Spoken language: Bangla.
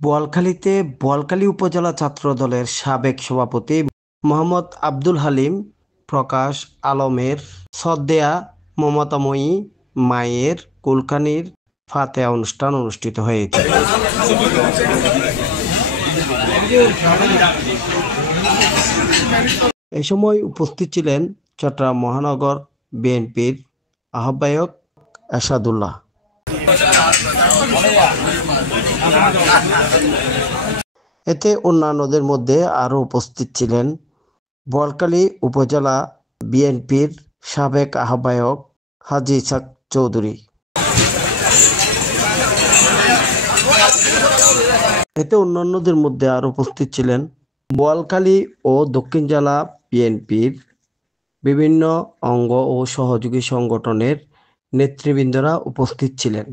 বোয়ালখালীতে বোয়ালখালী উপজেলা ছাত্র দলের সাবেক সভাপতি মোহাম্মদ আব্দুল হালিম প্রকাশ আলমের শ্রদ্ধেয়া মমতাময়ী মায়ের কুলখানির ফাতেহা অনুষ্ঠান অনুষ্ঠিত হয়েছে। এ সময় উপস্থিত ছিলেন চট্টগ্রাম মহানগর বিএনপির আহ্বায়ক এরশাদুল্লাহ। এতে অন্যান্যদের মধ্যে আরও উপস্থিত ছিলেন বোয়ালখালী উপজেলা বিএনপির সাবেক আহ্বায়ক হাজী ইসহাক চৌধুরী। বোয়ালখালী ও দক্ষিণ জেলা বিএনপির বিভিন্ন অঙ্গ ও সহযোগী সংগঠনের নেতৃবৃন্দরা উপস্থিত ছিলেন।